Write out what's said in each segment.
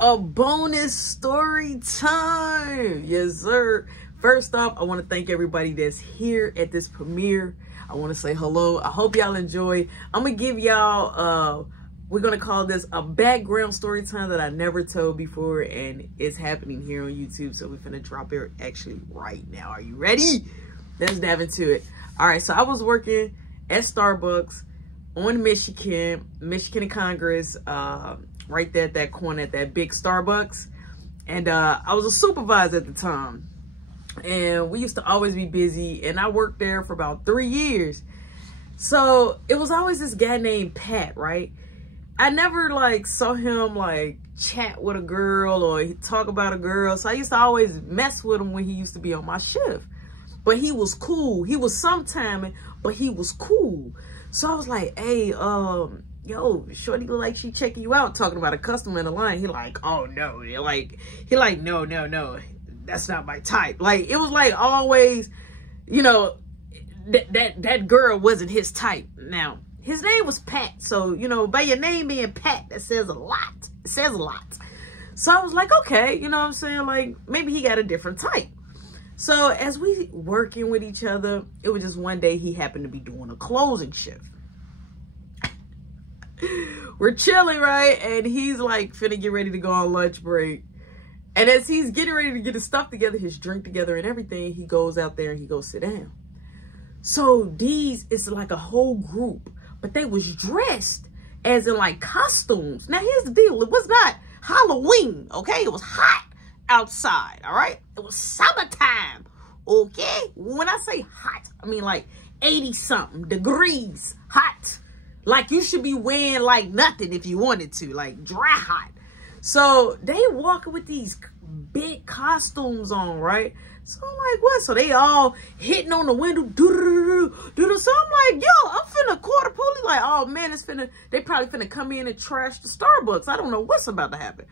a bonus story time. Yes, sir. First off, I want to thank everybody that's here at this premiere. I want to say hello. I hope y'all enjoy. I'm going to give y'all, we're going to call this a background story time that I never told before, and it's happening here on YouTube. So we're going to drop it actually right now. Are you ready? Let's dive into it. All right. So I was working at Starbucks on Michigan and Congress, right there at that corner at that big Starbucks. And I was a supervisor at the time. And we used to always be busy. And I worked there for about 3 years. So it was always this guy named Pat, right? I never like saw him like chat with a girl or talk about a girl. So I used to always mess with him when he used to be on my shift. But he was cool. He was sometiming, but he was cool. So I was like, hey, yo, shorty look like she checking you out, talking about a customer in the line. He like, oh no. He like, no, that's not my type. Like, it was like always, you know, that girl wasn't his type. Now, his name was Pat. So, you know, by your name being Pat, that says a lot. It says a lot. So I was like, okay, you know what I'm saying? Like, maybe he got a different type. So as we working with each other, it was just one day he happened to be doing a closing shift. We're chilling, right? And he's like finna get ready to go on lunch break. And as he's getting ready to get his stuff together, his drink together and everything, he goes out there and he goes sit down. So it's like a whole group, but they was dressed as in like costumes. Now here's the deal. It was not Halloween, okay? It was hot outside, all right? It was summertime, okay? When I say hot, I mean like 80-something degrees hot. Like you should be wearing like nothing if you wanted to, like dry hot. So they walking with these big costumes on, right? So I'm like, what? So they all hitting on the window, doo-doo-doo-doo-doo. So I'm like, yo, I'm finna call the police. Like, oh man, they probably finna come in and trash the Starbucks. I don't know what's about to happen.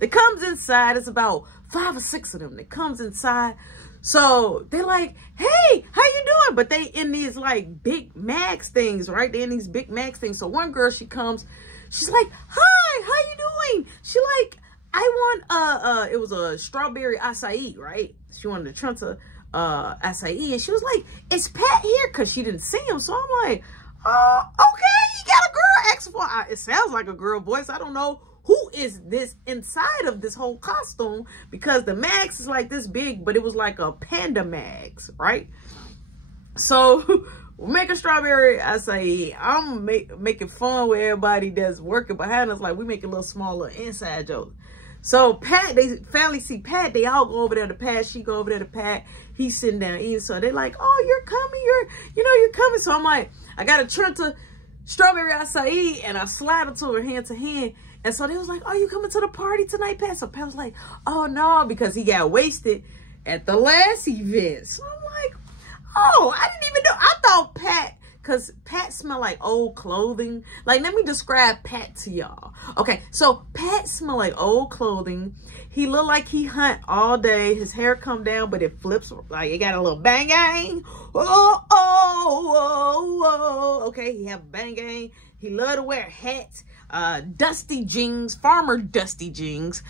It comes inside. It's about 5 or 6 of them. It comes inside. So they're like, hey, how you doing? But they in these like big Max things, right? They in these big Max things. So one girl, she comes, she's like, hi, how you doing? She like, I want, it was a strawberry acai, right? She wanted a Trenta acai. And she was like, is Pat here? Cause she didn't see him. So I'm like, okay, you got a girl asking for, it sounds like a girl voice. I don't know. Who is this inside of this whole costume? Because the Max is like this big, but it was like a Panda Max, right? So we make a strawberry acai. I'm making fun with everybody that's working behind us. Like we make a little smaller inside joke. So Pat, they finally see Pat. They all go over there to Pat. She go over there to Pat. He's sitting down eating. So they're like, oh, you're coming. You're coming. So I'm like, I got a Trenta strawberry acai, and I slide it to her hand to hand. And so they was like, oh, you coming to the party tonight, Pat? So Pat was like, oh, no, because he got wasted at the last event. So I'm like, oh, I didn't even know. I thought Pat, because Pat smelled like old clothing. Like, let me describe Pat to y'all. Okay, so Pat smelled like old clothing. He looked like he hunt all day. His hair come down, but it flips. Like, it got a little bang-gang. Okay, he have a bang-gang. He loved to wear hats. Dusty jeans, farmer dusty jeans,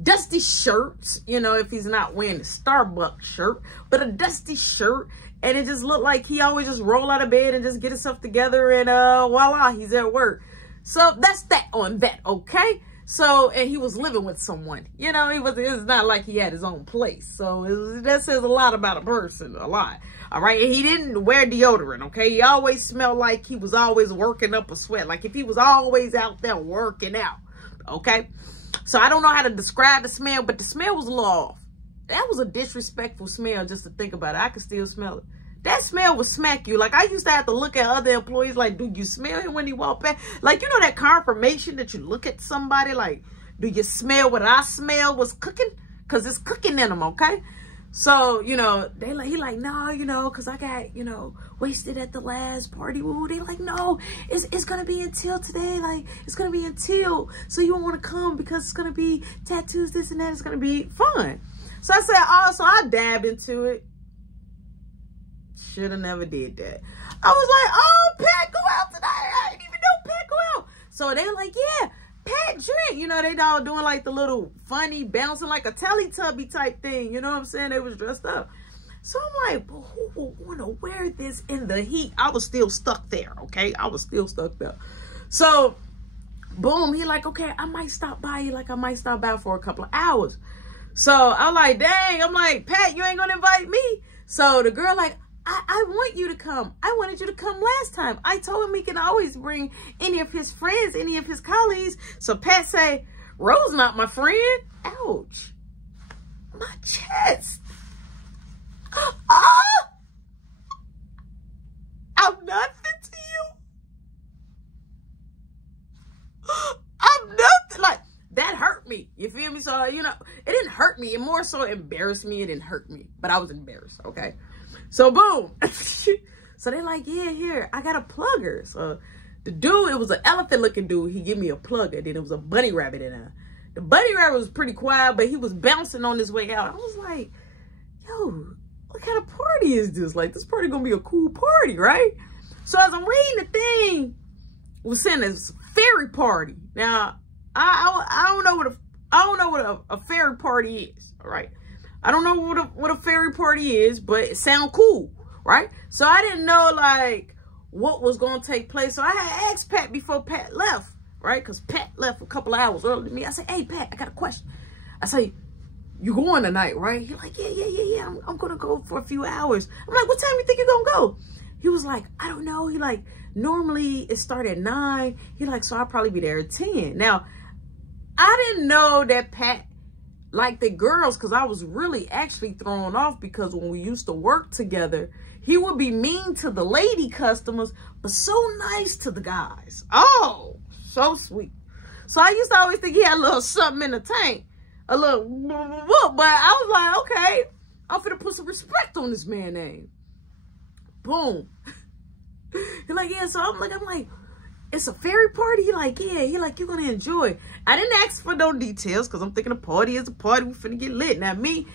dusty shirts, you know, if he's not wearing the Starbucks shirt, but a dusty shirt. And it just looked like he always just roll out of bed and just get himself together and voila, he's at work. So that's that on that, okay? So, and he was living with someone, you know, it's not like he had his own place. So that says a lot about a person, a lot. All right. And he didn't wear deodorant. Okay. He always smelled like he was always working up a sweat. Like if he was always out there working out. Okay. So I don't know how to describe the smell, but the smell was a little off. That was a disrespectful smell just to think about it. I could still smell it. That smell would smack you. Like, I used to have to look at other employees like, do you smell him when he walk past? Like, you know that confirmation that you look at somebody like, do you smell what I smell was cooking? Because it's cooking in them, okay? So, you know, he like, no, you know, because I got, you know, wasted at the last party. Woo. They like, no, it's going to be until today. Like, it's going to be until. So you don't want to come because it's going to be tattoos, this and that. It's going to be fun. So I said, oh, so I dab into it. Should have never did that. I was like, oh, Pat, go out tonight. I didn't even know Pat go out. So they were like, yeah, Pat drink. You know, they all doing like the little funny, bouncing like a Teletubby type thing. You know what I'm saying? They was dressed up. So I'm like, but who will want to wear this in the heat? I was still stuck there, okay? I was still stuck there. So, boom, he like, okay, I might stop by you. Like, I might stop by for a couple of hours. So I'm like, dang. I'm like, Pat, you ain't going to invite me? So the girl like, I want you to come. I wanted you to come last time. I told him he can always bring any of his friends, any of his colleagues. So Pat say, Rose not my friend. Ouch. My chest. Oh, I'm nothing to you. I'm nothing. Like, that hurt me. You feel me? So, you know, it didn't hurt me. It more so embarrassed me. It didn't hurt me. But I was embarrassed, okay? So, boom. So, they're like, yeah, here, I got a plugger. So, the dude, it was an elephant-looking dude. He gave me a plugger. Then it was a bunny rabbit in there. The bunny rabbit was pretty quiet, but he was bouncing on his way out. I was like, yo, what kind of party is this? Like, this party gonna be a cool party, right? So, as I'm reading the thing, it was saying this fairy party. Now, I don't know what a fairy party is, all right? I don't know what a fairy party is, but it sounds cool, right? So I didn't know like what was gonna take place. So I had asked Pat before Pat left, right? Because Pat left a couple hours earlier than me. I said, hey Pat, I got a question. I say, you going tonight, right? He's like, yeah. I'm gonna go for a few hours. I'm like, what time you think you're gonna go? He was like, I don't know. He like, normally it started at 9. He like, so I'll probably be there at 10. Now, I didn't know that Pat liked the girls because I was really actually thrown off because when we used to work together, he would be mean to the lady customers, but so nice to the guys. Oh, so sweet. So I used to always think he had a little something in the tank, a little, but I was like, okay, I'm finna put some respect on this man's name. Boom. He's like, yeah, so I'm like, it's a fairy party? He like, yeah. He like, you're gonna enjoy. I didn't ask for no details because I'm thinking a party is a party. We finna get lit. Now me,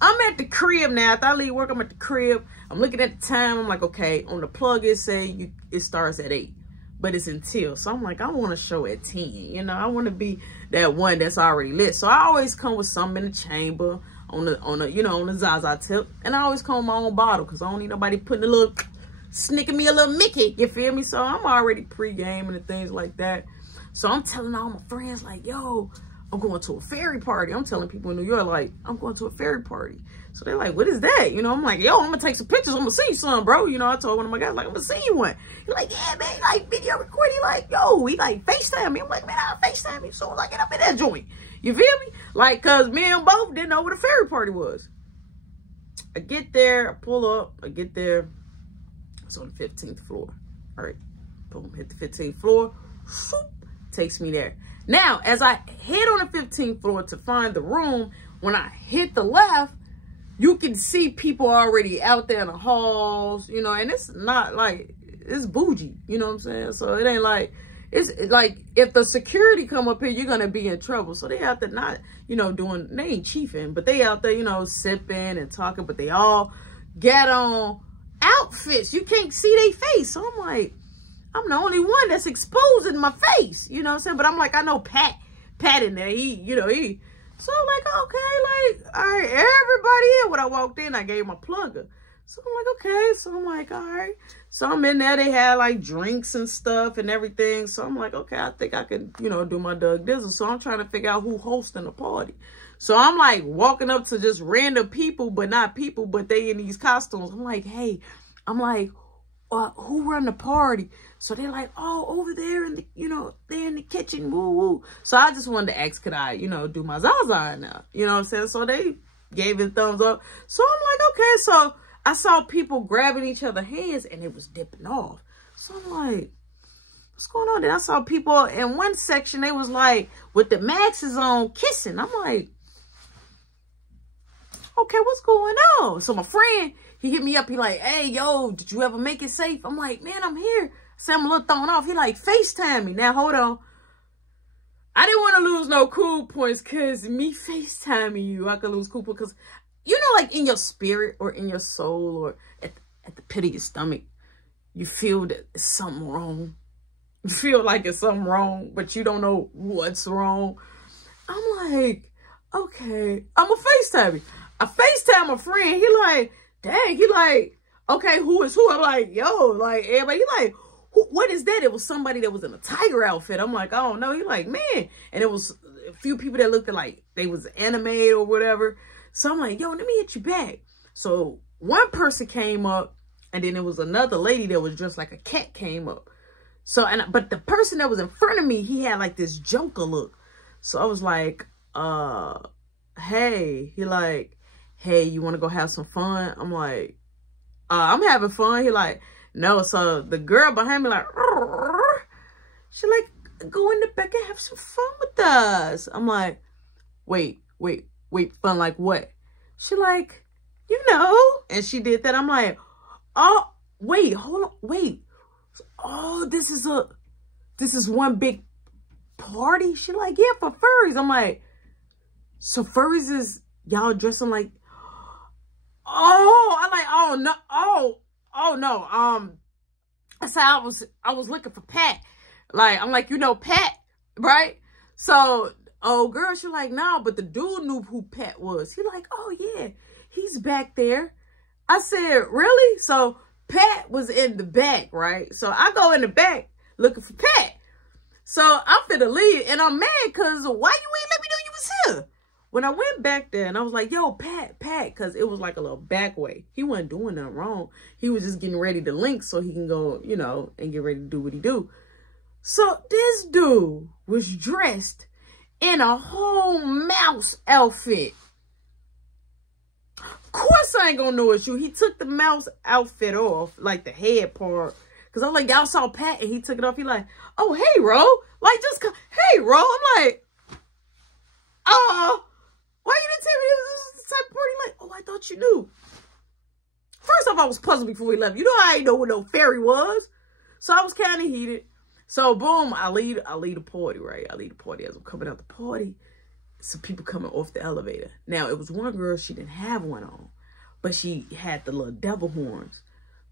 I'm at the crib now. After I leave work, I'm at the crib. I'm looking at the time. I'm like, okay, on the plug it say it starts at 8, but it's until. So I'm like, I want to show at 10. You know, I want to be that one that's already lit. So I always come with something in the chamber on the Zaza tip, and I always come with my own bottle because I don't need nobody putting a little snicking me a little Mickey, you feel me? So I'm already pre-gaming and things like that. So I'm telling all my friends like, yo, I'm going to a fairy party. I'm telling people in New York like, I'm going to a fairy party. So they're like, what is that? You know, I'm like, yo, I'm gonna take some pictures. I'm gonna see you some, bro. You know, I told one of my guys like, I'm gonna see you one. He's like, yeah, man, he like video recording. He like, yo, he like FaceTime me. I'm like, man, I'll FaceTime you soon as I get up in that joint. You feel me? Like, cause me and both didn't know what a fairy party was. I get there, I pull up, I get there. It's on the 15th floor. All right, boom, hit the 15th floor. Shoop, takes me there. Now, as I head on the 15th floor to find the room, when I hit the left, you can see people already out there in the halls, you know, and it's not like, it's bougie, you know what I'm saying? So it ain't like, it's like, if the security come up here, you're going to be in trouble. So they out there not, you know, doing, they ain't chiefing, but they out there, you know, sipping and talking, but they all got on outfits. You can't see their face. So I'm like, I'm the only one that's exposing my face, you know what I'm saying? But I'm like, I know Pat in there, he, so I'm like, okay, like, all right, everybody in. When I walked in, I gave my plugger. So I'm like, okay. So I'm like, all right. So I'm in there. They had like drinks and stuff and everything. So I'm like, okay, I think I can, you know, do my Doug Dizzle. So I'm trying to figure out who hosting the party. So I'm like walking up to just random people, but not people, but they in these costumes. I'm like, hey, I'm like, who run the party? So they're like, oh, over there in the, you know, they're in the kitchen, woo woo. So I just wanted to ask, could I, you know, do my Zaza now? You know what I'm saying? So they gave it thumbs up. So I'm like, okay. So I saw people grabbing each other's hands and it was dipping off. So I'm like, what's going on? Then I saw people in one section, they was like, with the maxes on, kissing. I'm like, okay, what's going on? So my friend, he hit me up. He like, hey, yo, did you ever make it safe? I'm like, man, I'm here. So I'm a little thrown off. He like, FaceTime me. Now, hold on. I didn't want to lose no cool points because me FaceTiming you, I could lose cool points. Because, you know, like in your spirit or in your soul or at the pit of your stomach, you feel that there's something wrong. feel like it's something wrong, but you don't know what's wrong. I'm like, okay, I'm a FaceTime you. I FaceTime a friend. He like, dang, he like, okay, who is who? I'm like, yo, like, everybody, he like, what is that? It was somebody that was in a tiger outfit. I'm like, I don't know. He like, man. And it was a few people that looked like they was animated or whatever. So I'm like, yo, let me hit you back. So one person came up, and then there was another lady that was dressed like a cat came up. So, but the person that was in front of me, he had like this Joker look. So I was like, hey. He like, hey, you want to go have some fun? I'm like, I'm having fun. He like, no. So the girl behind me like, she like, go in the back and have some fun with us. I'm like, wait, fun like what? She like, you know. And she did that. I'm like, oh, wait, hold on, wait. Oh, this is one big party? She like, yeah, for furries. I'm like, so furries is y'all dressing like, oh, I like, oh no, oh no. I said I was looking for Pat. Like, I'm like, you know Pat, right? So, oh girl, she like, no, but the dude knew who Pat was. He like, oh yeah, he's back there. I said, really? So Pat was in the back, right? So I go in the back looking for Pat. So I'm finna leave, and I'm mad because why you ain't let me know you was here? When I went back there, and I was like, yo, Pat, because it was like a little back way. He wasn't doing nothing wrong. He was just getting ready to link so he can go, you know, and get ready to do what he do. So this dude was dressed in a whole mouse outfit. Of course I ain't gonna know it's you. He took the mouse outfit off, like the head part. Cause I was like, y'all saw Pat and he took it off. He like, oh, hey, Ro. Like, just, hey, Ro. I'm like, why you didn't tell me this was the type of party? Like, oh, I thought you knew. First off, I was puzzled before we left. You know, I ain't know what no fairy was. So I was kind of heated. So boom, I lead the party, right? I lead the party as I'm coming out the party. Some people coming off the elevator. Now, it was one girl, she didn't have one on, but she had the little devil horns.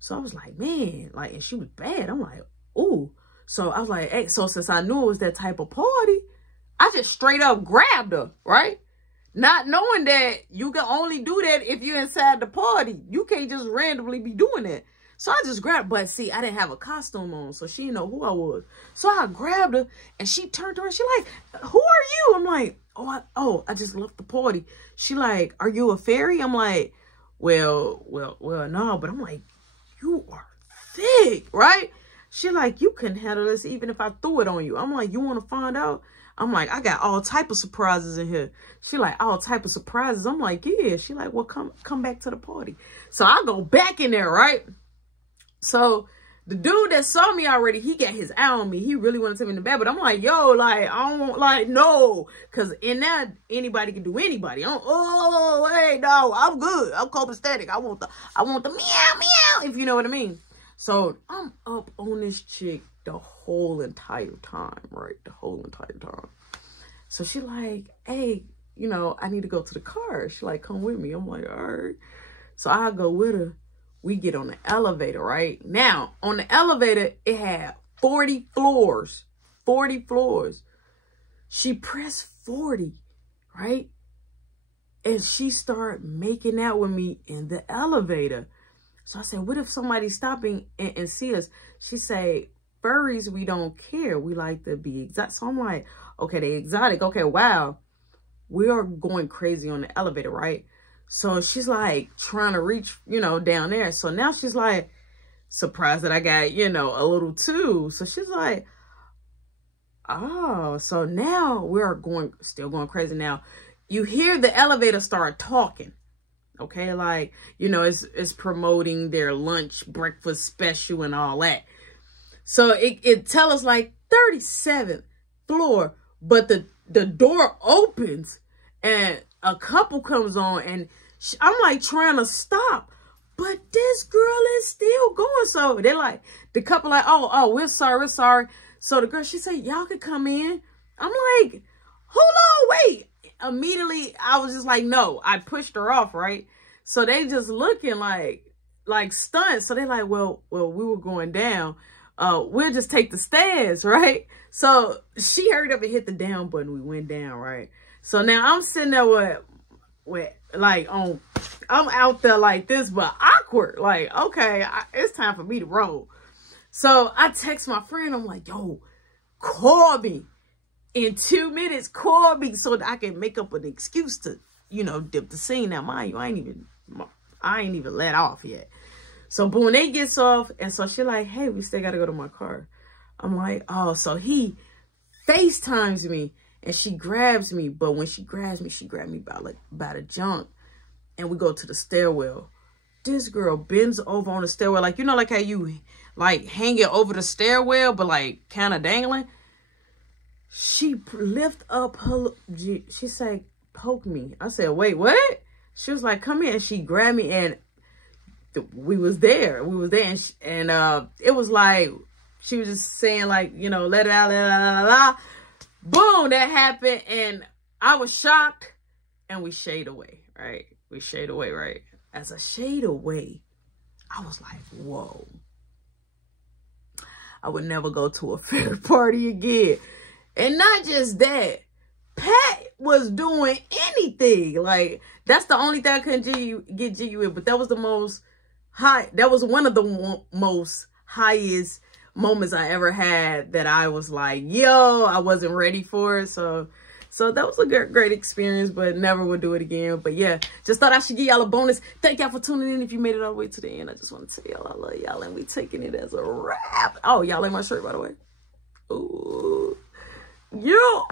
So I was like, man, like, and she was bad. I'm like, ooh. So I was like, hey, so since I knew it was that type of party, I just straight up grabbed her, right? Not knowing that you can only do that if you're inside the party. You can't just randomly be doing that. So I just grabbed, but see, I didn't have a costume on, so she didn't know who I was. So I grabbed her, and she turned around. She like, who are you? I'm like, I just left the party. She like, are you a fairy? I'm like, well, no, but I'm like, you are thick, right? She like, you couldn't handle this even if I threw it on you. I'm like, you want to find out? I'm like, I got all type of surprises in here. She like, all type of surprises. I'm like, yeah. She like, well, come back to the party. So I go back in there, right? So the dude that saw me already, he got his eye on me. He really wanted to take me in the bed. But I'm like, yo, like, I don't want, like, no. Because in that, anybody can do anybody. Oh, hey, no, I'm good. I'm copacetic. I want the meow, meow, if you know what I mean. So I'm up on this chick the whole entire time, right? The whole entire time. So she like, hey, you know, I need to go to the car. She like, come with me. I'm like, all right. So I go with her. We get on the elevator, right? Now, on the elevator, it had 40 floors. 40 floors. She pressed 40, right? And she started making out with me in the elevator. So I said, what if somebody's stopping and see us? She say, furries, we don't care. We like to be exotic. So I'm like, okay, they exotic. Okay, wow. We are going crazy on the elevator, right? So she's like trying to reach, you know, down there. So now she's like surprised that I got, you know, a little too. So she's like, oh, so now we're still going crazy. Now you hear the elevator start talking. Okay, like, you know, it's promoting their lunch, breakfast special and all that. So it tell us like 37th floor, but the door opens and a couple comes on and I'm like trying to stop, but this girl is still going. So they're like, the couple like, oh, we're sorry. So the girl, she said, y'all can come in. I'm like, hold on, wait. Immediately, I was just like, no, I pushed her off, right? So they just looking like stunned. So they like, well, we were going down. we'll just take the stairs, right? So she hurried up and hit the down button. We went down, right? So now I'm sitting there with like I'm out there like this, but awkward. Like, okay, it's time for me to roll. So I text my friend. I'm like, yo, call me in 2 minutes. Call me so that I can make up an excuse to, you know, dip the scene. Now, mind you, I ain't even let off yet. So boom, they gets off, and so she like, hey, we still gotta go to my car. I'm like, oh, so he FaceTimes me, and she grabs me. But when she grabs me, she grabbed me by the junk, and we go to the stairwell. This girl bends over on the stairwell, like, you know, like how you like hang it over the stairwell, but like kind of dangling. She lift up her, she said, poke me. I said, wait, what? She was like, come here. And she grabbed me, and we was there. And it was like, she was just saying like, you know, let it out, la. Boom, that happened. And I was shocked, and we shade away, right? We shade away, right? As I shade away, I was like, whoa. I would never go to a fair party again. And not just that, Pat was doing anything. Like, that's the only thing I couldn't get G with. But that was the most high. That was one of the most highest moments I ever had that I was like, yo, I wasn't ready for it. So that was a great experience, but never would do it again. But yeah, just thought I should give y'all a bonus. Thank y'all for tuning in. If you made it all the way to the end, I just want to tell y'all I love y'all, and we taking it as a wrap. Oh, y'all like my shirt, by the way. Ooh. Yeah.